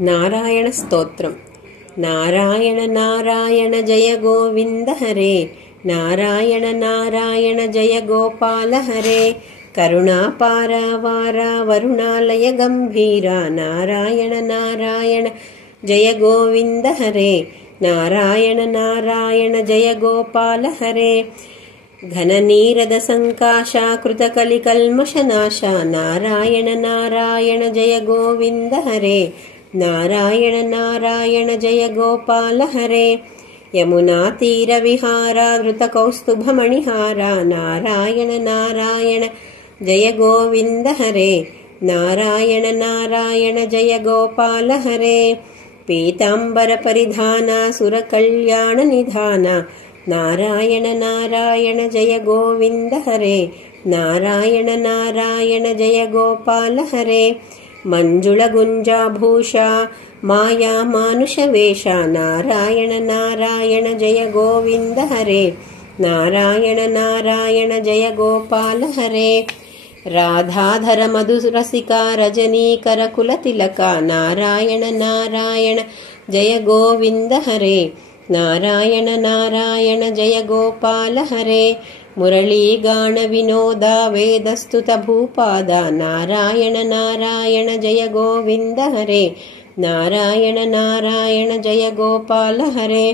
నారాయణ స్తోత్రం. నారాయణ నారాయణ జయ గోవింద హరే, నారాయణ నారాయణ జయ గోపాల హరే, కరుణాపారావార వరుణాలయ గంభీర, నారాయణ నారాయణ జయ గోవింద హరే, నారాయణ నారాయణ జయ గోపాల హరే, ఘననీరద సంకాశాకృత కలికల్మషనాశ, నారాయణ నారాయణ జయ గోవింద హరే, నారాయణ నారాయణ జయ గోపాల హరే, యమునా తీర విహారాధృత కౌస్తుభమణిహార, నారాయణ నారాయణ జయ గోవింద హరే, నారాయణ నారాయణ జయ గోపాల హరే, పీతాంబర పరిధాన సుర కళ్యాణ నిధాన, నారాయణ నారాయణ జయ గోవింద హరే, నారాయణ నారాయణ జయ గోపాల హరే, మంజుళ గుంజాభూష మాయా మానుష వేష, నారాయణ నారాయణ జయ గోవింద హరే, నారాయణ నారాయణ జయ గోపాల హరే, రాధాధర మధురసిక రజనీకర కుల తిలక, నారాయణ నారాయణ జయ గోవింద హరే, నారాయణ నారాయణ జయ గోపాల హరే, మురళీగాణ వినోద వేదస్తుత భూపాద, నారాయణ నారాయణ జయ గోవింద హరే, నారాయణ నారాయణ జయ గోపాల హరే,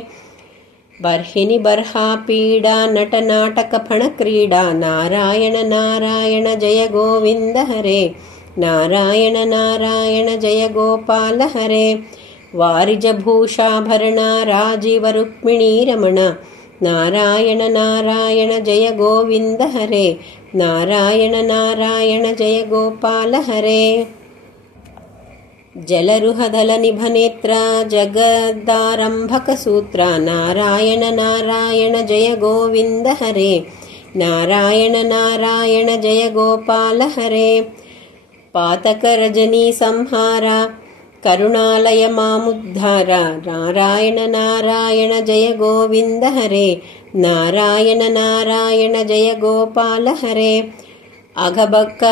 బర్హిని బర్హా పీడా నట నాటక ఫణ క్రీడా, నారాయణ నారాయణ జయ గోవింద హరే, నారాయణ నారాయణ జయ గోపాల హరే, వారిజ భూషాభరణ రాజీవ రుక్మిణీ రమణ, నారాయణ నారాయణ జయ గోవింద హరే, నారాయణ నారాయణ జయ గోపాల హరే, జలరుహదల నిభనేత్ర జగదారంభక సూత్ర, నారాయణ నారాయణ జయ గోవింద హరే, నారాయణ నారాయణ జయ గోపాల హరే, పాతక రజనీ సంహార కరుణాలయ మాముద్ధార, నారాయణ నారాయణ జయ గోవింద హరే, నారాయణ నారాయణ జయ గోపాల హరే, అఘబక్క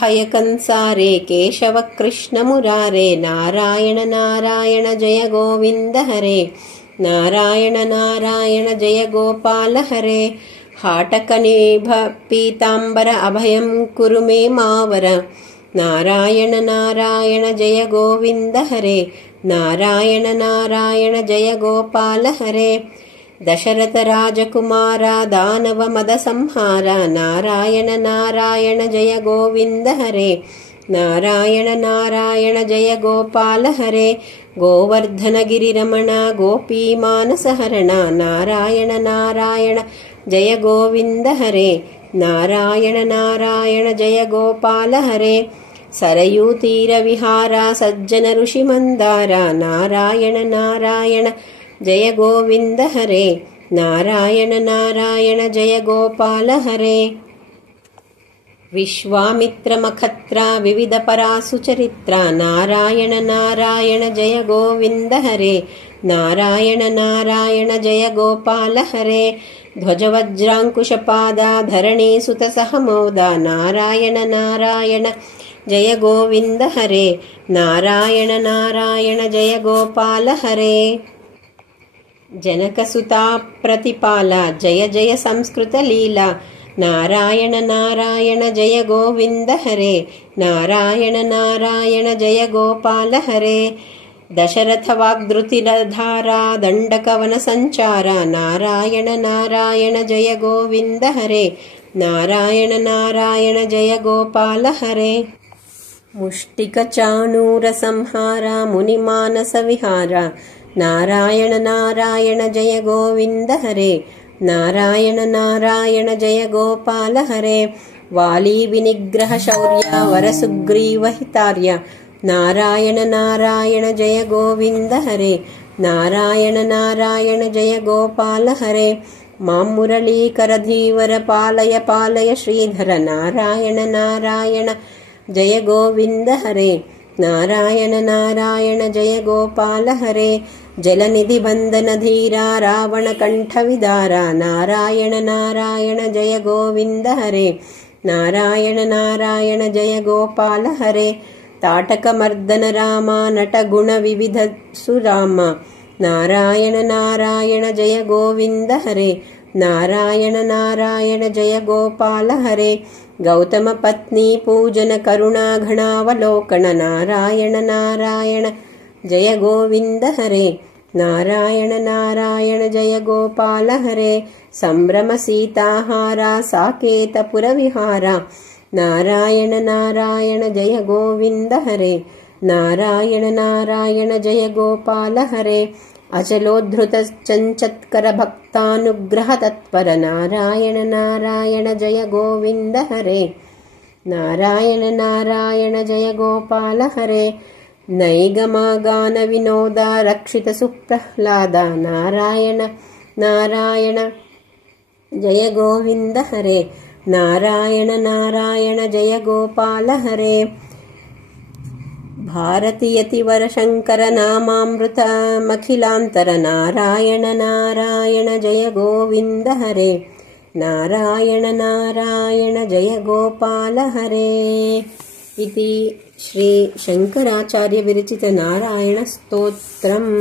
హయకంసారే కేశవ కృష్ణ మురారే, నారాయణ నారాయణ జయ గోవింద హరే, నారాయణ నారాయణ జయ గోపాల హరే, హాటక నిభ పీతాంబర అభయం కురు మే మావర, నారాయణ నారాయణ జయ గోవింద హరే, నారాయణ నారాయణ జయ గోపాల హరే, దశరథ రాజకుమార దానవ మద సంహార, నారాయణ నారాయణ జయ గోవింద హరే, నారాయణ నారాయణ జయ గోపాల హరే, గోవర్ధన గిరిరమణ గోపీ మానసహరణ, నారాయణ నారాయణ జయ గోవింద హరే, నారాయణ నారాయణ జయ గోపాల హరే, సరయూ తీర విహార సజ్జన ఋషి మందార, నారాయణ నారాయణ జయ గోవింద హరే, నారాయణ నారాయణ జయ గోపాల హరే, విశ్వామిత్ర మఖత్ర వివిధ పరాసు చరిత్ర, నారాయణ నారాయణ జయ గోవింద హరే, నారాయణ నారాయణ జయ గోపాల హరే, ధ్వజవజ్రాంకుశపాద ధరణీ సుత సహమోద, నారాయణ నారాయణ జయ గోవింద హరే, నారాయణ నారాయణ జయ గోపాల హరే, జనకసుతా ప్రతిపాల జయ జయ సంస్కృత లీలా, నారాయణ నారాయణ జయ గోవింద హరే, నారాయణ నారాయణ జయ గోపాల హరే, దశరథ వాగ్ధృతిరధారా దండకవన సంచార, నారాయణ నారాయణ జయ గోవింద హరే, నారాయణ నారాయణ జయ గోపాల హరే, ముష్టిక చాణూర సంహార ముని మానస విహార, నారాయణ నారాయణ జయ గోవింద హరే, నారాయణ నారాయణ జయ గోపాల హరే, వాలీ వినిగ్రహ శౌర్య వర సుగ్రీవ హితార్య, నారాయణ నారాయణ జయ గోవింద హరే, నారాయణ నారాయణ జయ గోపాల హరే, మామురళీకర ధీవర పాలయ పాలయ శ్రీధర, నారాయణ నారాయణ జయ గోవింద హరే, నారాయణ నారాయణ జయ గోపాల హరే, జలనిధి బంధన ధీరా రావణ కంఠ విదార, నారాయణ నారాయణ జయ గోవింద హరే, నారాయణ నారాయణ జయ గోపాల హరే, ताटकमर्दन राम नटगुणविविध सुराम नारायण नारायण जय गोविन्द हरे नारायण नारायण जय गोपाल हरे गौतम पत्नी पूजन करुणा घनावलोकन नारायण नारायण जय गोविन्द हरे नारायण नारायण जय गोपाल हरे संभ्रम सीताहारा साकेतपुरविहारा नारायण नारायण जय गोविन्द हरे नारायण नारायण जय गोपाल हरे अचलोद्धृत चञ्चत्कर भक्तानुग्रह तत्पर नारायण नारायण जय गोविन्द हरे नारायण नारायण जय गोपाल हरे नैगमागान विनोदा रक्षित सुप्रह्लादा नारायण नारायण जय गोविन्द हरे नारायण नारायण जय गोपाल हरे भारतीयतिवर शंकर नामामृतमखिलांतर नारायण नारायण जय गोविन्द हरे नारायण नारायण जय गोपाल हरे इति श्री शंकराचार्य विरचित नारायण स्तोत्रम्।